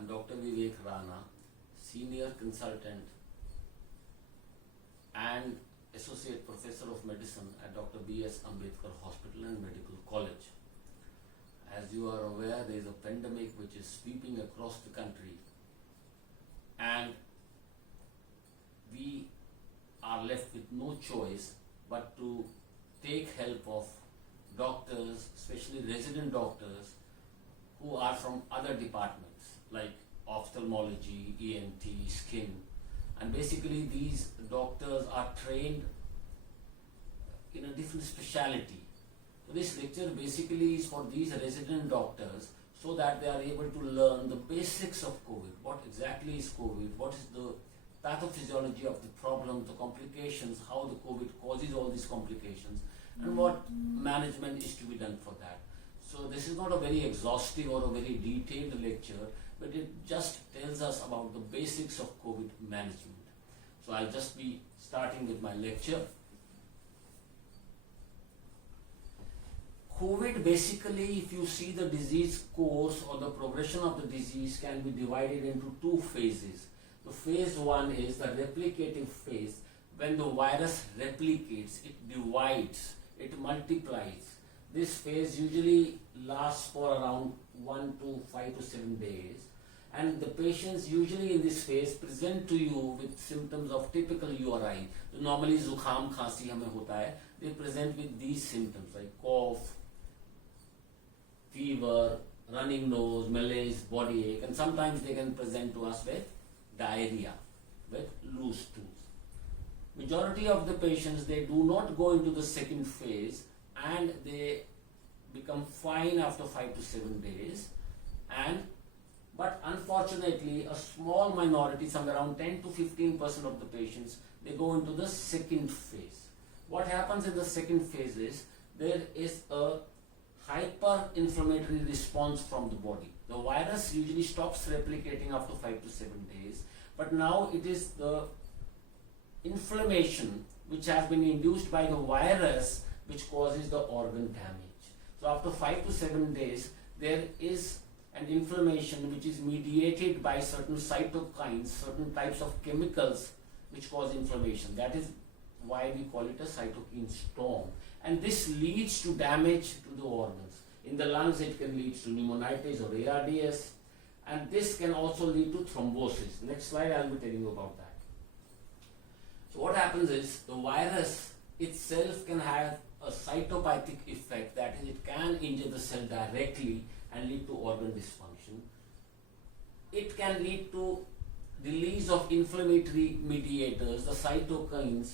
I'm Dr. Vivek Rana, Senior Consultant and Associate Professor of Medicine at Dr. B.S. Ambedkar Hospital and Medical College. As you are aware, there is a pandemic which is sweeping across the country, and we are left with no choice but to take help of doctors, especially resident doctors, who are from other departments like ophthalmology, ENT, skin, and basically these doctors are trained in a different specialty. So this lecture basically is for these resident doctors so that they are able to learn the basics of COVID. What exactly is COVID? What is the pathophysiology of the problem, the complications, how the COVID causes all these complications, and what management is to be done for that. So this is not a very exhaustive or a very detailed lecture, but it just tells us about the basics of COVID management. So I'll just be starting with my lecture. COVID basically, if you see the disease course or the progression of the disease, can be divided into two phases. The phase one is the replicative phase. When the virus replicates, it divides, it multiplies. This phase usually lasts for around 1 to 5 to 7 days, and the patients usually in this phase present to you with symptoms of typical URI. So normally zukham khansi hame hota hai. They present with these symptoms like cough, fever, running nose, malaise, body ache, and sometimes they can present to us with diarrhea, with loose stools. Majority of the patients, they do not go into the second phase and they become fine after 5 to 7 days, but unfortunately a small minority, somewhere around 10 to 15% of the patients, they go into the second phase. What happens in the second phase is there is a hyper-inflammatory response from the body. The virus usually stops replicating after 5 to 7 days, but now it is the inflammation which has been induced by the virus which causes the organ damage. So after 5 to 7 days, there is an inflammation which is mediated by certain cytokines, certain types of chemicals which cause inflammation. That is why we call it a cytokine storm. And this leads to damage to the organs. In the lungs, it can lead to pneumonitis or ARDS, and this can also lead to thrombosis. Next slide, I will be telling you about that. So what happens is the virus itself can have a cytopathic effect, that is, it can injure the cell directly and lead to organ dysfunction. It can lead to release of inflammatory mediators, the cytokines,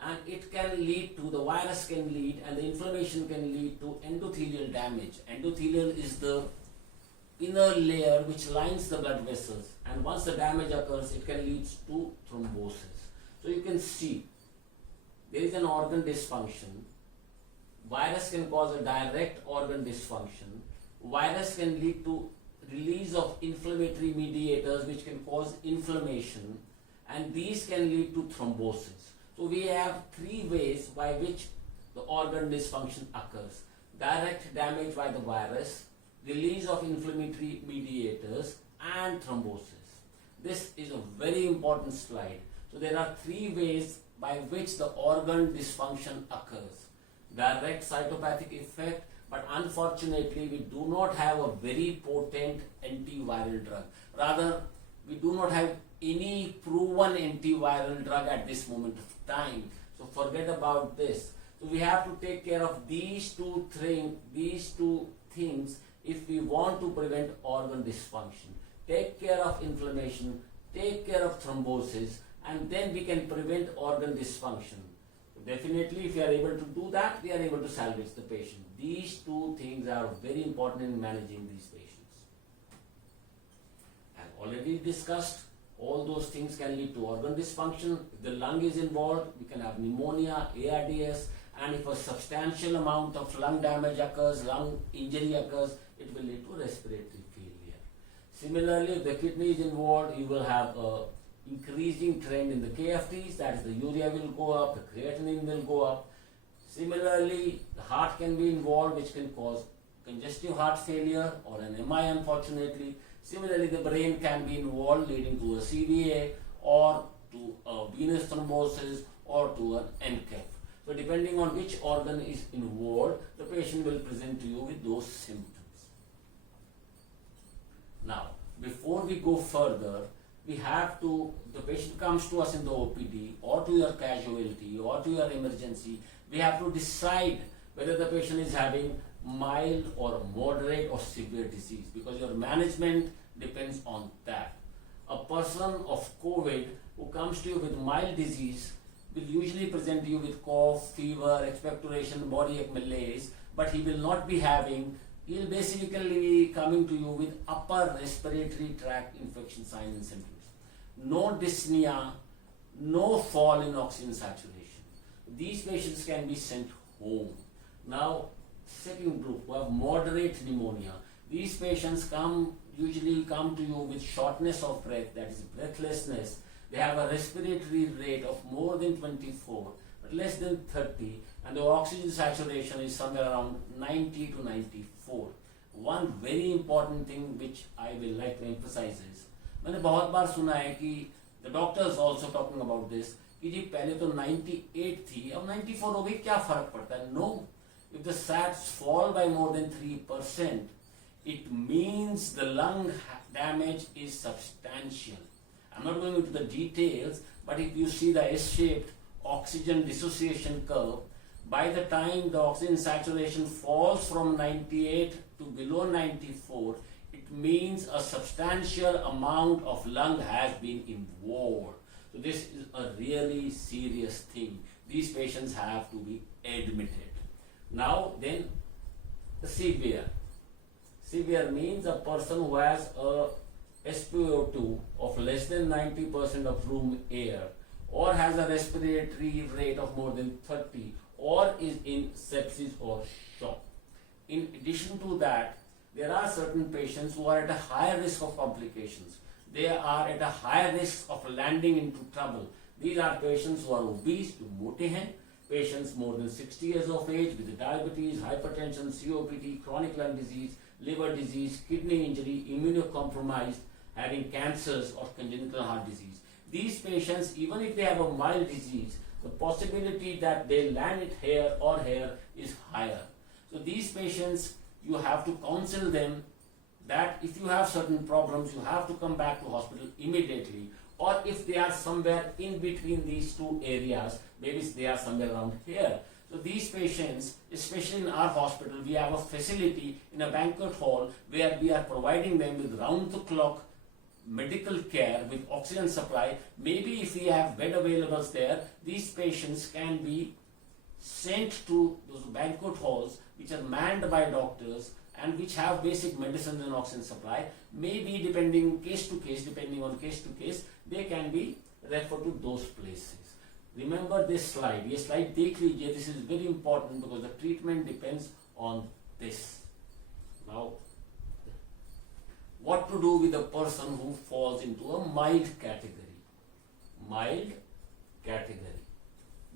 and it can lead to, the virus can lead, and the inflammation can lead to endothelial damage. Endothelial is the inner layer which lines the blood vessels, and once the damage occurs, it can lead to thrombosis. So you can see there is an organ dysfunction. Virus can cause a direct organ dysfunction. Virus can lead to release of inflammatory mediators which can cause inflammation, and these can lead to thrombosis. So we have three ways by which the organ dysfunction occurs: direct damage by the virus, release of inflammatory mediators, and thrombosis. This is a very important slide. So there are three ways by which the organ dysfunction occurs. Direct cytopathic effect, but unfortunately we do not have a very potent antiviral drug. Rather, we do not have any proven antiviral drug at this moment of time. So forget about this. So we have to take care of these two things if we want to prevent organ dysfunction. Take care of inflammation, take care of thrombosis, and then we can prevent organ dysfunction. Definitely, if we are able to do that, we are able to salvage the patient. These two things are very important in managing these patients. I've already discussed, all those things can lead to organ dysfunction. If the lung is involved, we can have pneumonia, ARDS, and if a substantial amount of lung damage occurs, lung injury occurs, it will lead to respiratory failure. Similarly, if the kidney is involved, you will have a increasing trend in the KFTs, that is, the urea will go up, the creatinine will go up. Similarly, the heart can be involved, which can cause congestive heart failure or an MI, unfortunately. Similarly, the brain can be involved, leading to a CVA or to a venous thrombosis or to an NCAF. So depending on which organ is involved, the patient will present to you with those symptoms. Now, before we go further, the patient comes to us in the OPD or to your casualty or to your emergency, we have to decide whether the patient is having mild or moderate or severe disease, because your management depends on that. A person of COVID who comes to you with mild disease will usually present to you with cough, fever, expectoration, body ache, malaise, but he will basically be coming to you with upper respiratory tract infection signs and symptoms. No dyspnea, no fall in oxygen saturation. These patients can be sent home. Now, second group who have moderate pneumonia. These patients usually come to you with shortness of breath, that is breathlessness. They have a respiratory rate of more than 24, but less than 30, and the oxygen saturation is somewhere around 90 to 94. One very important thing which I will like to emphasize is, मैंने बहुत बार सुना है कि the doctors also talking about this कि जी पहले तो 98 थी, अब 94 हो गई, क्या फर्क पड़ता है? No, if the sats fall by more than 3%, it means the lung damage is substantial. I'm not going into the details, but if you see the S-shaped oxygen dissociation curve, by the time the oxygen saturation falls from 98 to below 94, it means a substantial amount of lung has been involved. So this is a really serious thing. These patients have to be admitted. Now then, the severe. Severe means a person who has a SpO2 of less than 90% of room air, or has a respiratory rate of more than 30, or is in sepsis or shock. In addition to that, there are certain patients who are at a higher risk of complications. They are at a higher risk of landing into trouble. These are patients who are obese, जो मोटे हैं, patients more than 60 years of age with diabetes, hypertension, COPD, chronic lung disease, liver disease, kidney injury, immunocompromised, having cancers or congenital heart disease. These patients, even if they have a mild disease, the possibility that they land it here or here is higher. So these patients, you have to counsel them that if you have certain problems, you have to come back to hospital immediately, or if they are somewhere in between these two areas, maybe they are somewhere around here. So these patients, especially in our hospital, we have a facility in a banquet hall where we are providing them with round-the-clock medical care with oxygen supply. Maybe if we have bed availables there, these patients can be sent to those banquet halls which are manned by doctors and which have basic medicines and oxygen supply. Maybe depending on case to case, they can be referred to those places. Remember this slide. ये slide देख लीजिए. This is very important because the treatment depends on this. Now, what to do with a person who falls into a mild category? Mild category.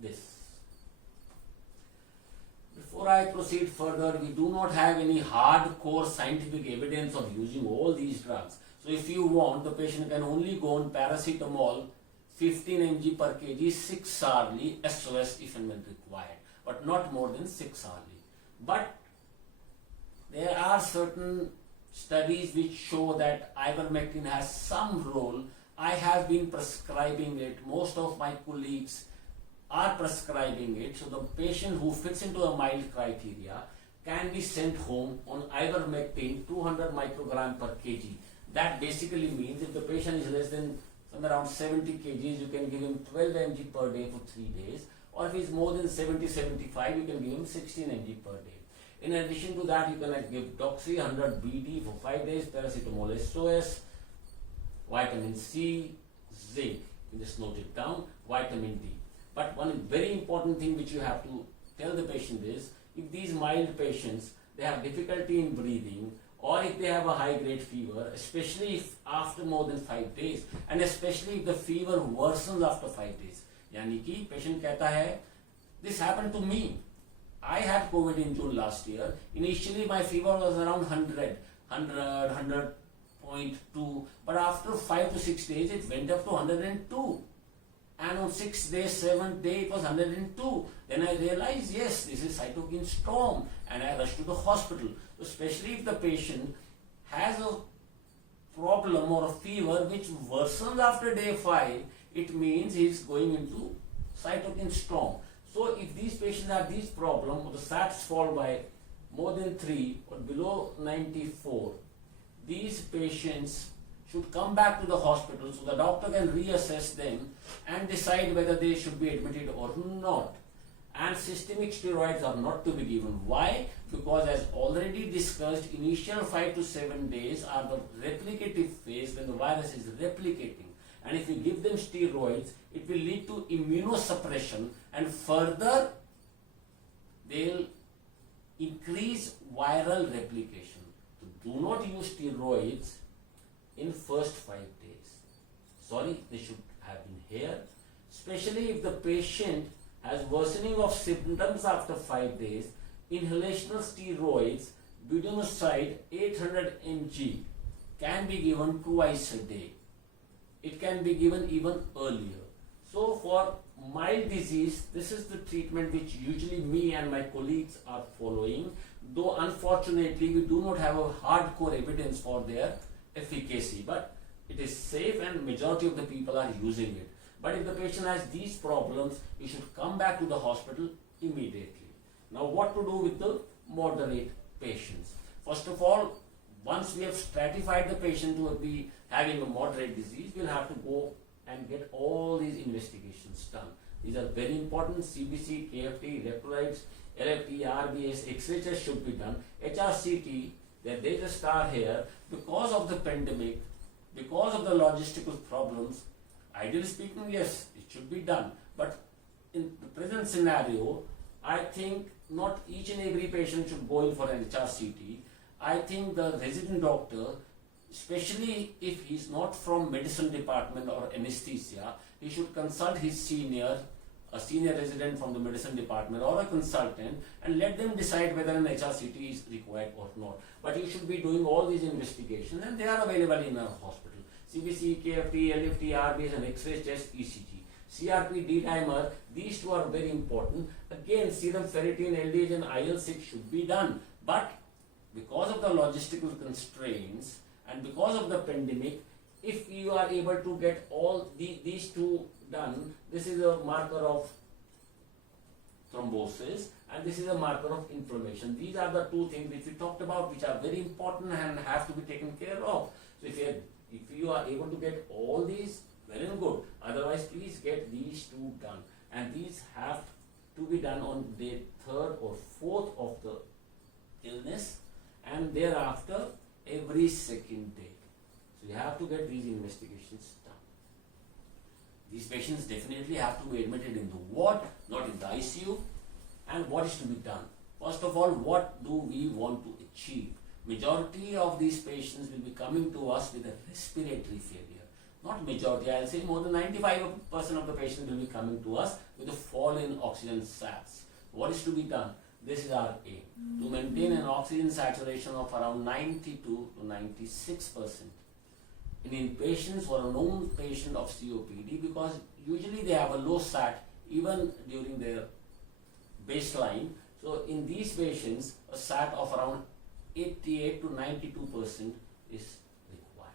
This. Before I proceed further, we do not have any hardcore scientific evidence of using all these drugs. So if you want, the patient can only go on paracetamol 15 mg per kg 6 hourly SOS if and when required, but not more than 6 hourly. But there are certain studies which show that ivermectin has some role. I have been prescribing it. Most of my colleagues are prescribing it. So the patient who fits into a mild criteria can be sent home on ivermectin 200 microgram per kg. That basically means if the patient is less than somewhere around 70 kgs, you can give him 12 mg per day for 3 days. Or if he's more than 70-75, you can give him 16 mg per day. In addition to that, you can give Doxy 100 BD for 5 days, paracetamol SOS, vitamin C, zinc. You just note it down, vitamin D. But one very important thing which you have to tell the patient is, if these mild patients, they have difficulty in breathing, or if they have a high grade fever, especially if after more than 5 days, and especially if the fever worsens after 5 days. यानी कि patient कहता है, this happened to me. I had COVID in June last year. Initially my fever was around 100, 0.2, but after 5 to 6 days it went up to 102. And on 6th day, 7th day, it was 102. Then I realized, yes, this is cytokine storm, and I rushed to the hospital. So especially if the patient has a problem or a fever which worsens after day 5, it means he is going into cytokine storm. So if these patients have these problems, the SATs fall by more than 3 or below 94, these patients should come back to the hospital so the doctor can reassess them and decide whether they should be admitted or not. And systemic steroids are not to be given. Why? Because as already discussed, initial 5 to 7 days are the replicative phase when the virus is replicating. And if you give them steroids, it will lead to immunosuppression, and further they'll increase viral replication. So do not use steroids in first 5 days. Sorry, they should have been here. Especially if the patient has worsening of symptoms after 5 days, inhalational steroids, budesonide 800 mg can be given twice a day. It can be given even earlier. So for mild disease, this is the treatment which usually me and my colleagues are following, though unfortunately we do not have a hardcore evidence for their efficacy, but it is safe and majority of the people are using it. But if the patient has these problems, you should come back to the hospital immediately. Now what to do with the moderate patients? First of all, once we have stratified the patient to be having a moderate disease, we'll have to go and get all these investigations done. These are very important. CBC, KFT, electrolytes, LFT, RBS, X-ray test should be done. HRCT, there is a star here. Because of the pandemic, because of the logistical problems, ideally speaking, yes, it should be done. But in the present scenario, I think not each and every patient should go in for an HRCT. I think the resident doctor, especially if he is not from medicine department or anesthesia, he should consult his senior, a senior resident from the medicine department or a consultant, and let them decide whether an HRCT is required or not. But he should be doing all these investigations, and they are available in our hospital. CBC, KFT, LFT, RBS, and X-ray test, ECG. CRP, D-dimer, these two are very important. Again, serum ferritin, LDH, and IL-6 should be done. But because of the logistical constraints and because of the pandemic, if you are able to get all these two done, this is a marker of thrombosis and this is a marker of inflammation. These are the two things which we talked about, which are very important and have to be taken care of. So if you are able to get all these, well and good. Otherwise, please get these two done. And these have to be done on day 3rd or 4th of the illness, and thereafter every 2nd day. So you have to get these investigations done. These patients definitely have to be admitted in the ward, not in the ICU. And what is to be done? First of all, what do we want to achieve? Majority of these patients will be coming to us with a respiratory failure. Not majority, I will say more than 95% of the patients will be coming to us with a fall in oxygen sats. What is to be done? This is our aim, to maintain an oxygen saturation of around 92 to 96%. In patients who are a known patient of COPD, because usually they have a low sat even during their baseline. So in these patients, a sat of around 88 to 92% is required.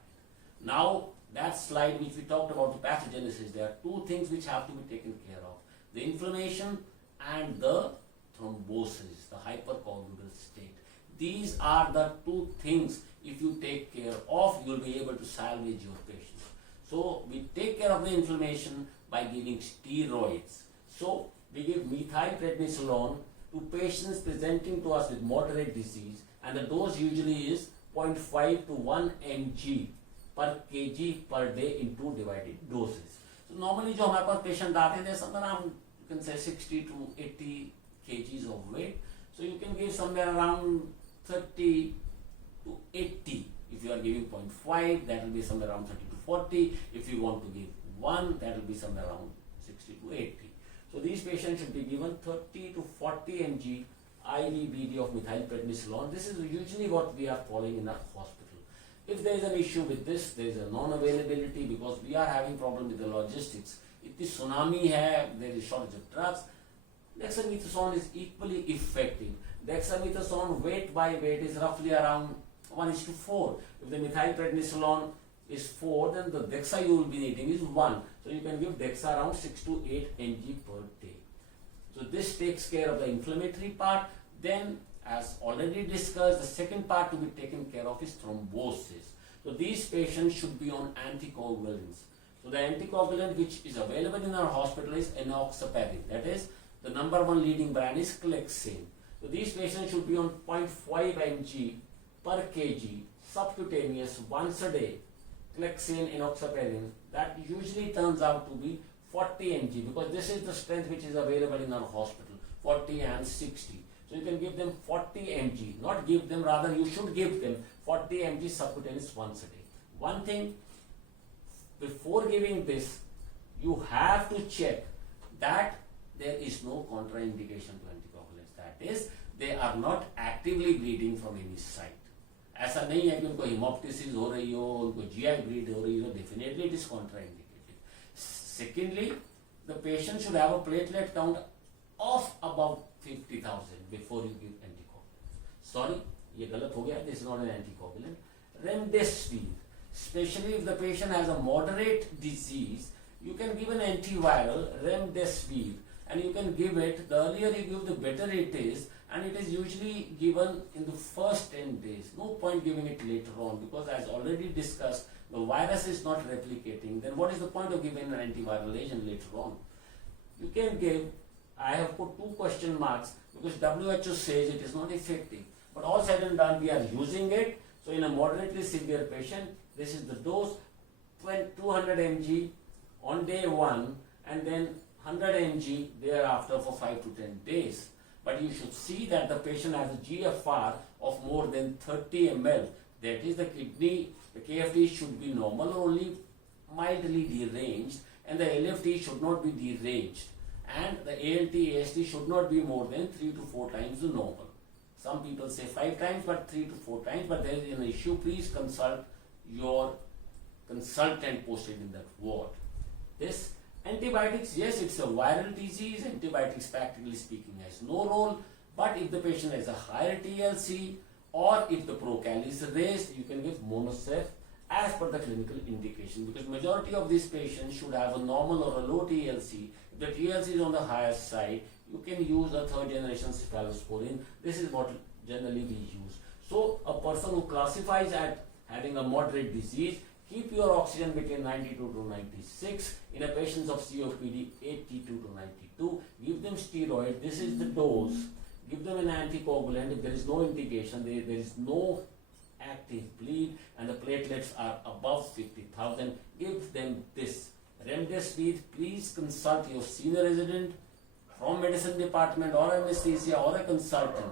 Now, that slide which we talked about, the pathogenesis, there are two things which have to be taken care of. The inflammation and the thrombosis, the hypercoagulable state. These are the two things, if you take care of, you will be able to salvage your patient. So we take care of the inflammation by giving steroids. So we give methylprednisolone to patients presenting to us with moderate disease, and the dose usually is 0.5 to 1 mg per kg per day in 2 divided doses. So normally जो हमारे पास patient आते हैं, somewhere around, you can say 60 to 80 kgs of weight. So you can give somewhere around 30 to 80. If you are giving 0.5, that will be somewhere around 30 to 40. If you want to give 1, that will be somewhere around 60 to 80. So these patients should be given 30 to 40 mg IV BD of methylprednisolone. This is usually what we are following in our hospital. If there is an issue with this, there is a non-availability because we are having problem with the logistics. इतनी tsunami है, there is shortage of drugs. Dexamethasone is equally effective. Dexamethasone weight by weight is roughly around 1:4. If the methylprednisolone is 4, then the dexa you will be needing is 1. So you can give dexa around 6 to 8 mg per day. So this takes care of the inflammatory part. Then, as already discussed, the second part to be taken care of is thrombosis. So these patients should be on anticoagulants. So the anticoagulant which is available in our hospital is enoxaparin. That is, the number one leading brand is Clexane. So these patients should be on 0.5 mg per kg subcutaneous once a day. Clexane, enoxaparin, that usually turns out to be 40 mg because this is the strength which is available in our hospital, 40 and 60. So you can give them 40 mg, not give them, rather you should give them 40 mg subcutaneous once a day. One thing, before giving this, you have to check that there is no contraindication to anticoagulants. That is, they are not actively bleeding from any site. ऐसा नहीं है कि उनको हेमोप्टिसिस हो रही हो, उनको GI bleed हो रही हो, definitely it is contraindicated. Secondly, the patient should have a platelet count of above 50,000 before you give anticoagulant. Sorry, ये गलत हो गया. This is not an anticoagulant. Remdesivir, especially if the patient has a moderate disease, you can give an antiviral, Remdesivir, and you can give it. The earlier you give, the better it is. And it is usually given in the first 10 days. No point giving it later on because, as already discussed, the virus is not replicating. Then what is the point of giving an antiviral agent later on? You can give, I have put 2 question marks because WHO says it is not effective. But all said and done, we are using it. So in a moderately severe patient, this is the dose, 200 mg on day 1 and then 100 mg thereafter for 5 to 10 days. But you should see that the patient has a GFR of more than 30 ml. That is, the kidney, the KFT should be normal or only mildly deranged, and the LFT should not be deranged. And the ALT, AST should not be more than 3 to 4 times the normal. Some people say 5 times, but 3 to 4 times. But there is an issue. Please consult your consultant posted in that ward. This antibiotics, yes, it's a viral disease. Antibiotics, practically speaking, has no role. But if the patient has a higher TLC or if the procal is raised, you can give Monosef as per the clinical indication. Because majority of these patients should have a normal or a low TLC. If the TLC is on the higher side, you can use a 3rd generation Cephalosporin. This is what generally we use. So a person who classifies at having a moderate disease, keep your oxygen between 92 to 96. In a patient of COPD, 82 to 92. Give them steroid. This is the dose. Give them an anticoagulant. If there is no indication, there is no active bleed and the platelets are above 50,000, give them this. Remdesivir, please consult your senior resident from medicine department or anesthesia or a consultant.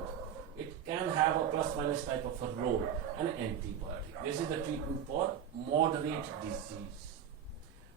It can have a plus minus type of a role, an antibiotic. This is the treatment for moderate disease.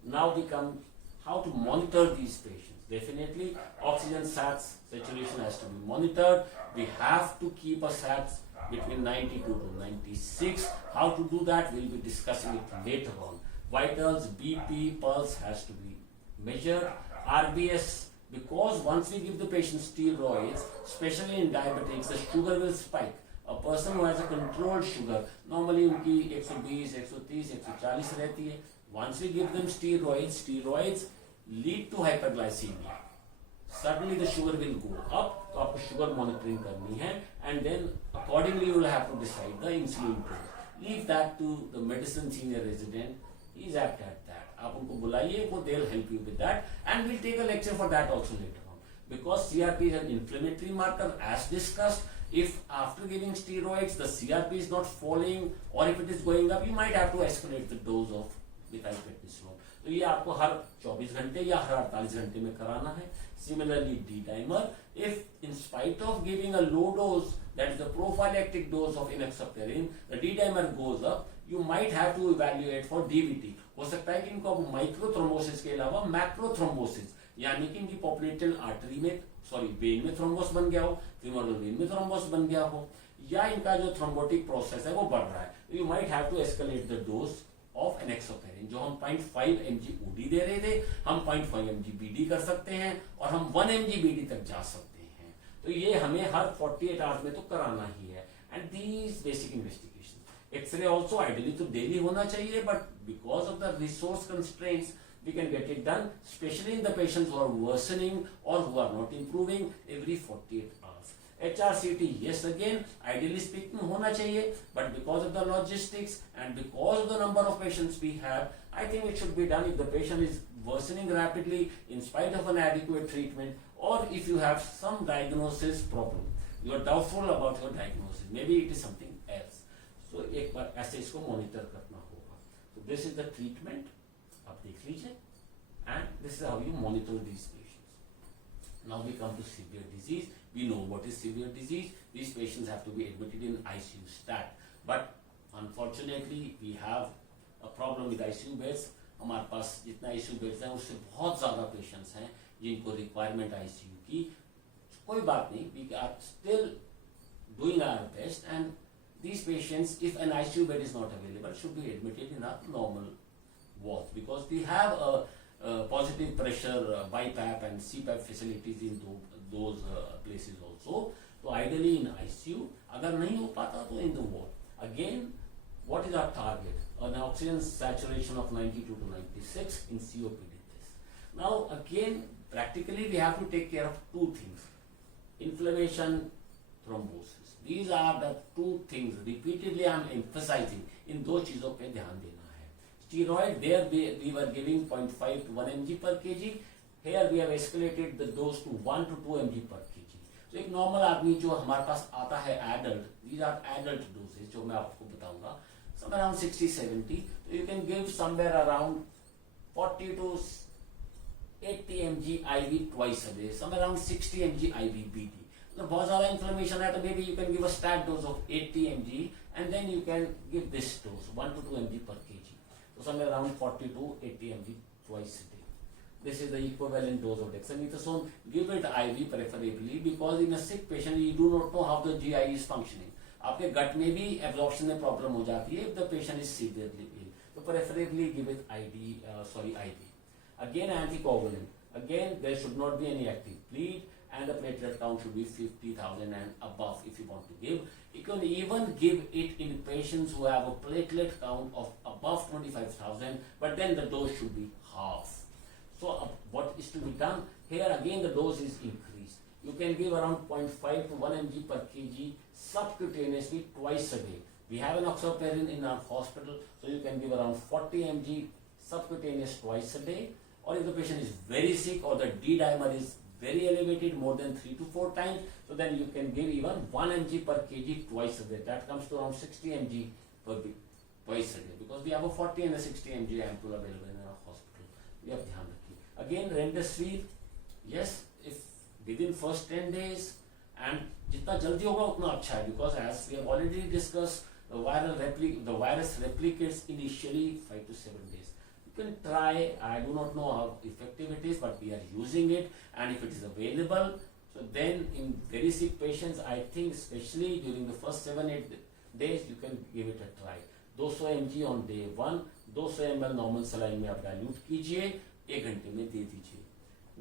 Now we come how to monitor these patients. Definitely oxygen SATs saturation has to be monitored. We have to keep a SATs between 92 to 96. How to do that, we'll be discussing it later on. Vitals, BP, pulse has to be measured. RBS, because once we give the patient steroids, especially in diabetics, the sugar will spike. A person who has a controlled sugar, normally उनकी 120, 130, 140 रहती है. Once we give them steroids lead to hyperglycemia. Suddenly the sugar will go up, तो आपको sugar monitoring करनी है, and then accordingly you will have to decide the insulin dose. Leave that to the medicine senior resident. He is apt at that. आप उनको बुलाइए, वो they'll help you with that, and we'll take a lecture for that also later on. Because CRP is an inflammatory marker, as discussed. If after giving steroids the CRP is not falling, or if it is going up, you might have to escalate the dose of methylprednisolone. तो ये आपको हर 24 घंटे या हर 48 घंटे में कराना है. Similarly, D-dimer, if in spite of giving a low dose, that is the prophylactic dose of enoxaparin, the D-dimer goes up, you might have to evaluate for DVT. हो सकता है कि इनको अब माइक्रोथ्रोम्बोसिस के अलावा मैक्रोथ्रोम्बोसिस, यानी कि इनकी पॉपलेटल आर्टरी में, वेन में थ्रोम्बोस बन गया हो, फीमोरल वेन में थ्रोम्बोस बन गया हो, या इनका जो थ्रोम्बोटिक प्रोसेस है वो बढ़ रहा है, you might have to escalate the dose of enoxaparin. जो हम 0.5 mg OD दे रहे थे, हम 0.5 mg BD कर सकते हैं और हम 1 mg BD तक जा सकते हैं। तो ये हमें हर 48 आवर्स में तो कराना ही है। And these basic investigation, X-ray also ideally तो डेली होना चाहिए, but because of the resource constraints we can get it done, especially in the patients who are worsening or who are not improving every 48 hours. HRCT, yes, again, ideally speaking होना चाहिए, but because of the logistics and because of the number of patients we have, I think it should be done if the patient is worsening rapidly in spite of an adequate treatment, or if you have some diagnosis problem, you are doubtful about your diagnosis, maybe it is something else. So एक बार ऐसे इसको monitor करना होगा. So this is the treatment. आप देख लीजिए, and this is how you monitor these patients. Now we come to severe disease. We know what is severe disease. These patients have to be admitted in ICU stat, but unfortunately we have a problem with ICU beds. हमारे पास जितना ICU beds हैं उससे बहुत ज़्यादा patients हैं जिनको requirement ICU की। कोई बात नहीं, we are still doing our best, and these patients, if an ICU bed is not available, should be admitted in a normal wards, because we have a positive pressure BiPAP and CPAP facilities in those places also. So ideally in ICU, अगर नहीं हो पाता तो in the ward. Again, what is our target? An oxygen saturation of 92 to 96 in COPD test. Now again, practically we have to take care of two things: inflammation, thrombosis. These are the two things repeatedly I am emphasizing. इन दो चीजों पे ध्यान देना। Steroid, there we were giving 0.5 to 1 mg per kg. Here we have escalated the dose to 1 to 2 mg per kg. So एक normal आदमी जो हमारे पास आता है adult, these are adult doses जो मैं आपको बताऊंगा, somewhere around 60-70. So you can give somewhere around 40 to 80 mg IV twice a day, somewhere around 60 mg IV BD. तो बहुत ज़्यादा inflammation है तो maybe you can give a stat dose of 80 mg and then you can give this dose 1 to 2 mg per kg. So somewhere around 40 to 80 mg twice a day. This is the equivalent dose of dexamethasone. Give it IV preferably, because in a sick patient you do not know how the GI is functioning. आपके gut में भी absorption में problem हो जाती है if the patient is severely ill. So preferably give it IV. Again anticoagulant. Again there should not be any active bleed, and the platelet count should be 50,000 and above if you want to give. You can even give it in patients who have a platelet count of above 25,000, but then the dose should be half. So what is to be done? Here again the dose is increased. You can give around 0.5 to 1 mg per kg subcutaneously twice a day. We have an enoxaparin in our hospital, so you can give around 40 mg subcutaneous twice a day. Or if the patient is very sick or the D-dimer is very elevated, more than 3 to 4 times, so then you can give even 1 mg per kg twice a day. That comes to around 60 mg per twice a day, because we have a 40 and a 60 mg ampoule available in our hospital. We have ध्यान रखिए. Again remdesivir, yes, if within first 10 days, and जितना जल्दी होगा उतना अच्छा है, because as we have already discussed, the virus replicates initially 5 to 7 days. You can try. I do not know how effective it is, but we are using it, and if it is available, so then in very sick patients, I think especially during the first 7-8 days, you can give it a try. 200 mg on day 1, 200 ml normal saline में आप dilute कीजिए, 1 घंटे में दे दीजिए.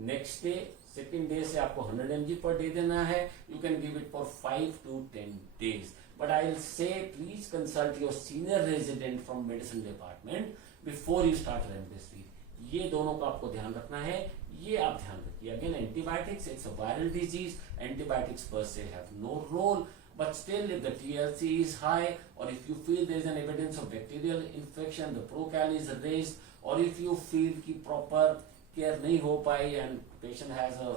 Next day, second day से आपको 100 mg per day देना है. You can give it for 5 to 10 days. But I will say, please consult your senior resident from medicine department before you start remdesivir. ये दोनों का आपको ध्यान रखना है, ये आप ध्यान रखिए. Again, antibiotics, it's a viral disease. Antibiotics per se have no role, but still if the TLC is high, or if you feel there is an evidence of bacterial infection, the procal is raised, or if you feel कि proper care नहीं हो पाई and patient has a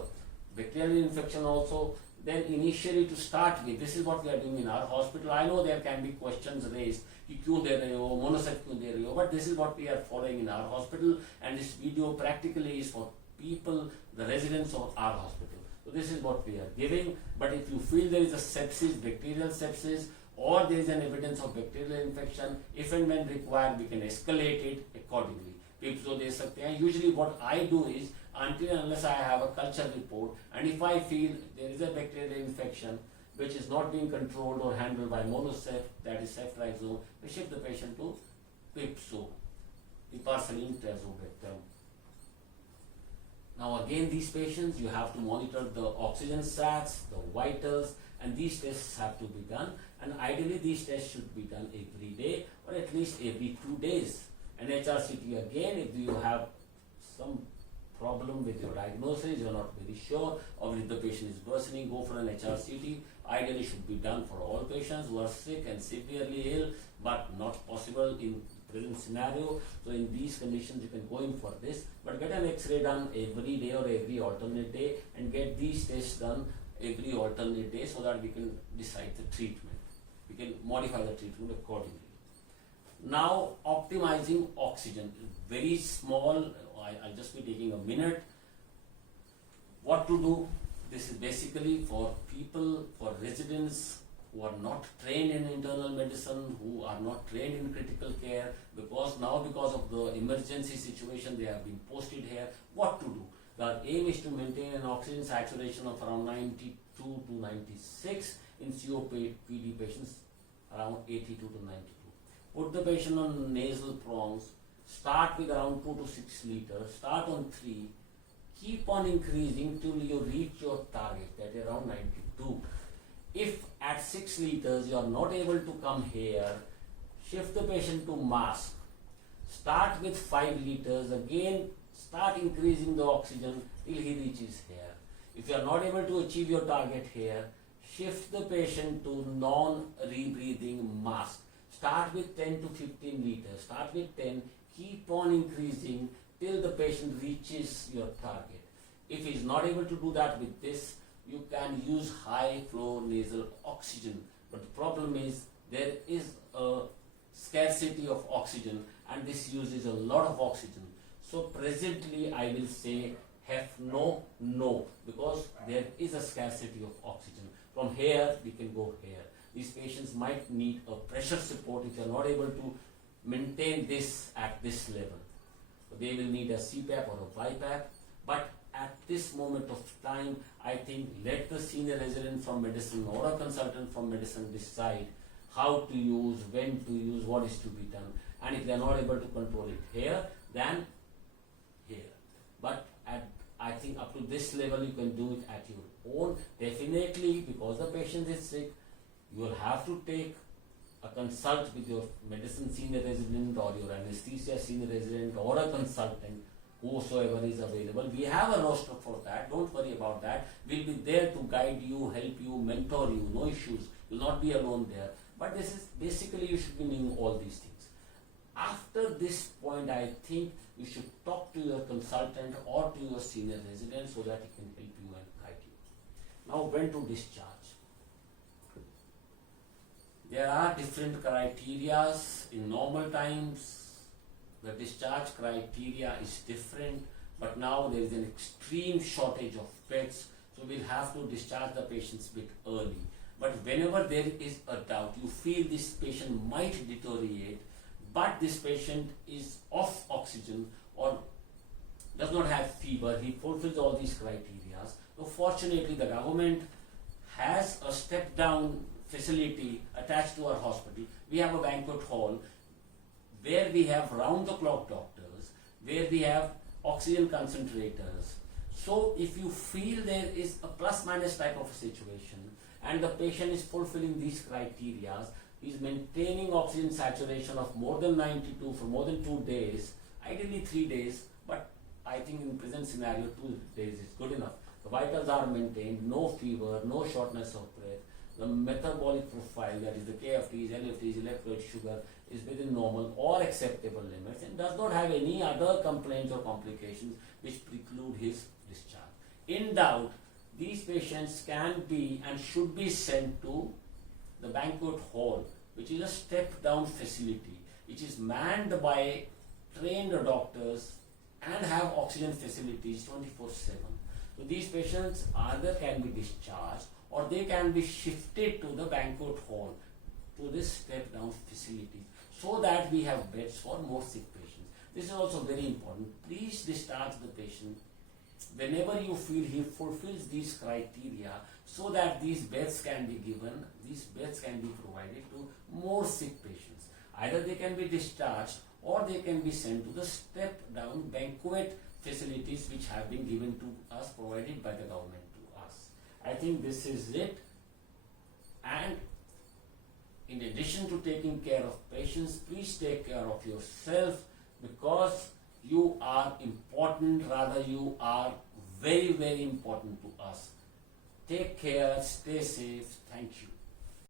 bacterial infection also, then initially to start with, this is what we are doing in our hospital. I know there can be questions raised कि क्यों दे रहे हो, मोनोसेट क्यों दे रहे हो, but this is what we are following in our hospital, and this video practically is for people, the residents of our hospital. So this is what we are giving. But if you feel there is a sepsis, bacterial sepsis, or there is an evidence of bacterial infection, if and when required, we can escalate it accordingly. People so दे सकते हैं. Usually what I do is, until and unless I have a culture report, and if I feel there is a bacterial infection, which is not being controlled or handled by monoceph, that is ceftriaxone, we shift the patient to pipso, piperacillin tazobactam. Now again, these patients, you have to monitor the oxygen sats, the vitals, and these tests have to be done, and ideally these tests should be done every day or at least every 2 days. And HRCT again, if you have some problem with your diagnosis, you're not very sure, or if the patient is worsening, go for an HRCT. Ideally should be done for all patients who are sick and severely ill, but not possible in present scenario. So in these conditions you can go in for this, but get an X-ray done every day or every alternate day, and get these tests done every alternate day so that we can decide the treatment. We can modify the treatment accordingly. Now optimizing oxygen, very small, I'll just be taking a minute. What to do? This is basically for people, for residents who are not trained in internal medicine, who are not trained in critical care, because of the emergency situation they have been posted here. What to do? The aim is to maintain an oxygen saturation of around 92 to 96, in COPD patients around 82 to 92. Put the patient on nasal prongs, start with around 2 to 6 liters, start on 3, keep on increasing till you reach your target, that is around 92. If at 6 liters you are not able to come here, shift the patient to mask. Start with 5 liters, again start increasing the oxygen till he reaches here. If you are not able to achieve your target here, shift the patient to non-rebreathing mask. Start with 10 to 15 liters, start with 10, keep on increasing till the patient reaches your target. If he is not able to do that with this, you can use high flow nasal oxygen. But the problem is there is a scarcity of oxygen, and this uses a lot of oxygen. So presently I will say no, because there is a scarcity of oxygen. From here we can go here. These patients might need a pressure support if you are not able to maintain this at this level. So they will need a CPAP or a BiPAP. But at this moment of time, I think let the senior resident from medicine or a consultant from medicine decide how to use, when to use, what is to be done. And if they are not able to control it here, then here. But I think up to this level you can do it at your own. Definitely, because the patient is sick, you will have to take a consult with your medicine senior resident or your anesthesia senior resident or a consultant, whosoever is available. We have a roster for that, don't worry about that. We'll be there to guide you, help you, mentor you, no issues. You'll not be alone there. But this is basically, you should be knowing all these things. After this point, I think you should talk to your consultant or to your senior resident so that he can help you and guide you. Now, when to discharge? There are different criteria in normal times. The discharge criteria is different, but now there is an extreme shortage of beds, so we'll have to discharge the patients a bit early. But whenever there is a doubt, you feel this patient might deteriorate, but this patient is off oxygen or does not have fever, he fulfills all these criteria. So fortunately, the government has a step-down facility attached to our hospital. We have a banquet hall where we have round-the-clock doctors, where we have oxygen concentrators. So if you feel there is a plus-minus type of a situation and the patient is fulfilling these criteria, is maintaining oxygen saturation of more than 92 for more than 2 days, ideally 3 days, but I think in present scenario 2 days is good enough. The vitals are maintained, no fever, no shortness of breath. The metabolic profile, that is the KFTs, LFTs, electrolyte sugar, is within normal or acceptable limits and does not have any other complaints or complications which preclude his discharge. In doubt, these patients can be and should be sent to the banquet hall, which is a step-down facility, which is manned by trained doctors and have oxygen facilities 24/7. So these patients either can be discharged or they can be shifted to the banquet hall, to this step-down facility, so that we have beds for more sick patients. This is also very important. Please discharge the patient whenever you feel he fulfills these criteria, so that these beds can be given, these beds can be provided to more sick patients. Either they can be discharged or they can be sent to the step down banquet facilities which have been given to us, provided by the government to us. I think this is it. And in addition to taking care of patients, please take care of yourself, because you are important, rather you are very, very important to us. Take care, stay safe. Thank you.